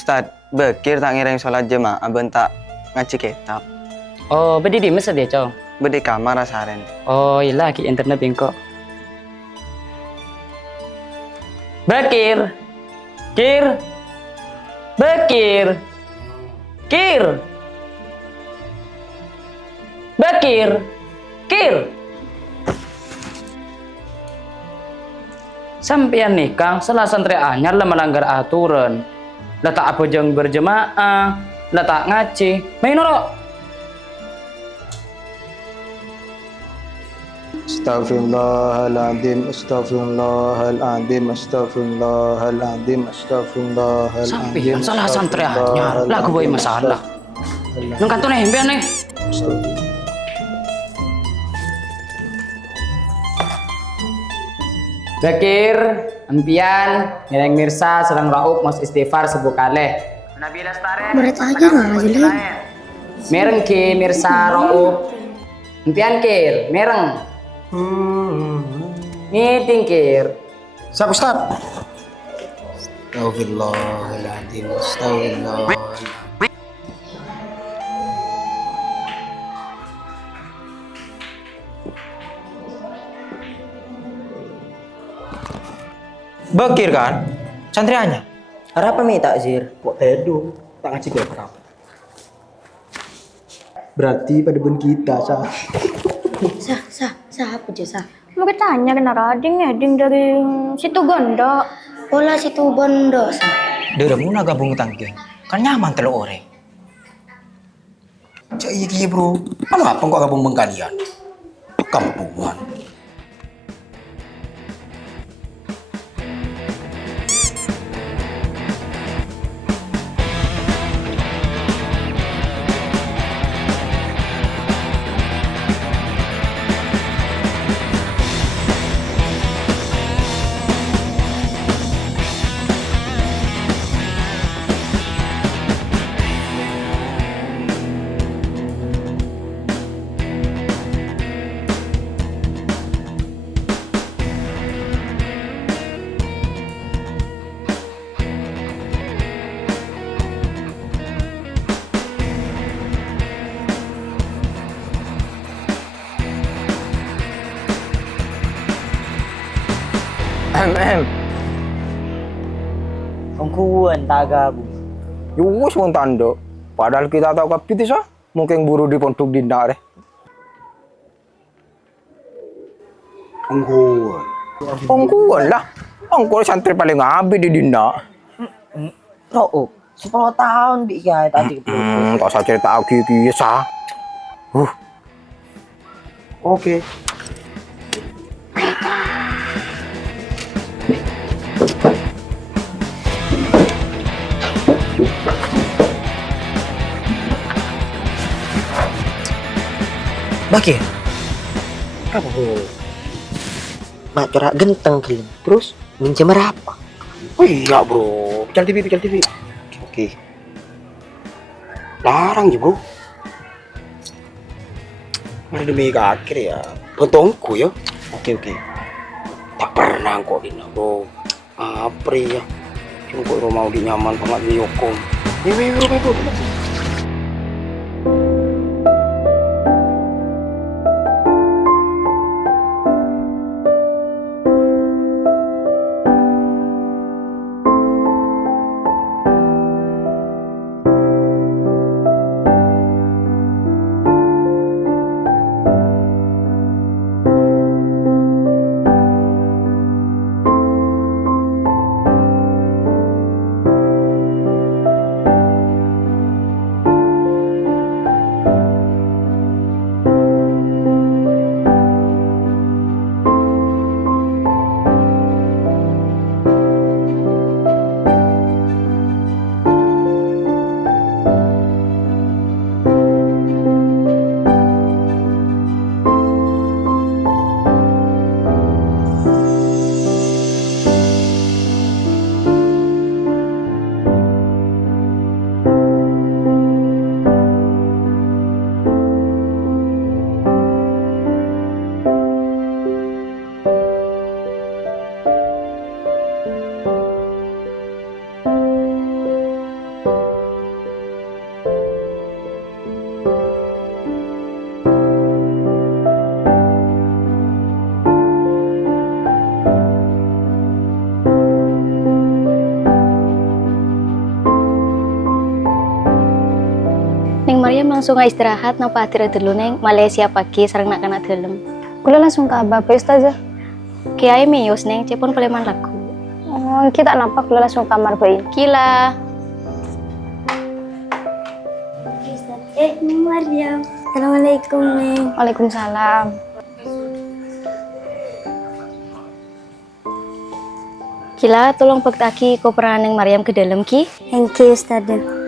Ustad, bekir tak ngiring sholat jemaah bentak ngaji kitab. Oh, bedi di masjid ya, Cong? Bedi kamar asaren. Oh, iya lagi internet bengkok. Bakir. Kir. Bakir. Kir. Bakir. Kir. Sampeyan nih, Kang, salah santri anyar lah melanggar aturan. Lah tak apa jeng berjemaah, lah tak ngaji. Main noro. Astaghfirullahaladzim, astaghfirullahaladzim, astaghfirullahaladzim, astaghfirullahaladzim. Sampeyan salah santri anyar, lah gue masalah. Nang kantor nih, sampeyan nih. Bakir, Empian, Nireng Mirsa, Serang Raub, Mos Istighfar, Sebu Kaleh. Nabi Lestari. Berat aja nggak ngajelin. Mereng Ki, Mirsa, Raub. Empian Kir, Mereng. Ngiting Kir. Siap Ustaz. Astagfirullahaladzim, astagfirullahaladzim. Bekir kan? Santrianya? Apa mi takzir? Kok tedu? Tak ngaji kitab. Berarti pada bun kita, sah. Sah apa aja sah? Mau tanya kena rading ya, ding dari situ Gondo. Pola situ bondo sah. Dera muna gabung tangke. Kan nyaman telo ore. Cak iya bro. Anu apa kok gabung kalian? Kampungan. Kongkuan tak gabung. Yus pun tanda. Padahal kita tahu kapit itu mungkin buru di pondok dinda deh. Ongkuan lah. Ongkuan santri paling abi di dinda. Oh, 10 tahun bi ya tadi. Tak usah cerita aku ya sah. Oke. Bakir. Apa bu? Mak corak genteng kelim. Terus minjem apa? Oh iya bro. Pical TV. Oke. Larang ya bro. Mari demi akhir ya. Bontongku ya. Oke. Tak pernah kok ini bro. Apri ya. Cuma kok mau di nyaman banget di Yokom. Iya bro. Mariam langsung istirahat napa akhirnya dulu neng Malaysia pagi sareng nak kana dalem. Kula langsung ke Abah Ustazah. Kiai miyos neng cepon peleman lagu. Oh, kita nampak kula langsung kamar bayi. Kila. Mariam. Assalamualaikum, Neng. Waalaikumsalam. Kila tolong bektaki ko pernah neng Mariam ke dalam ki. Thank you, Ustazah.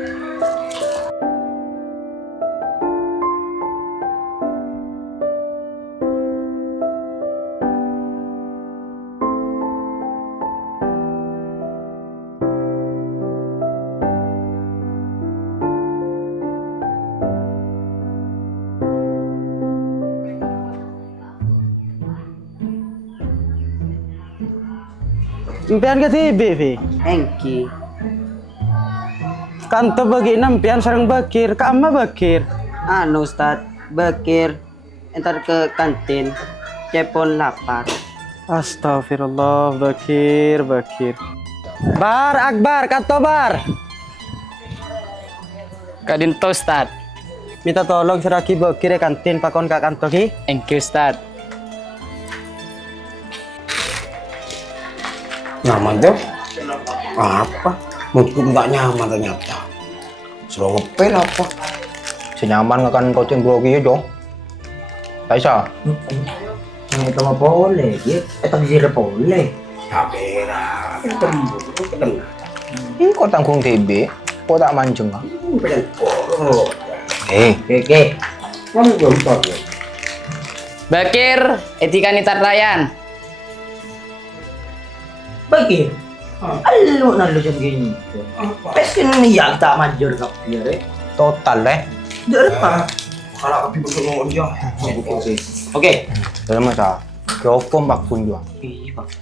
Impian ke tibi, Vi. Engki. Kanto bagi nampian sarang bakir, ka amma bakir. Anu Ustad, Bakir. Entar ke kantin. Cepon lapar. Astagfirullah, bakir, bakir. Bar, Akbar, kanto bar. Kadinto Ustad. Minta tolong seraki bakir kantin pakon ka kanto ki. Thank you Ustad. Nyaman tuh? Apa? Menurutku nggak nyaman ternyata. Suruh ngepel apa? Senyaman ngekan coaching bro kieu, Jong. Taisa. Yang itu mah boleh, ya. Tapi sih boleh. Sabera. Ini kok tanggung TB, kok tak mancung ah. Oke. Kamu belum tahu ya? Bakir, etika nitar layan. Bakir. Alu na lu jam gini. Pesin niya tak major kap dia. Total Depan. Kalau api betul ngomong dia. Oke. Dalam masa, ke opo mbak pun juga. Ih, Pak.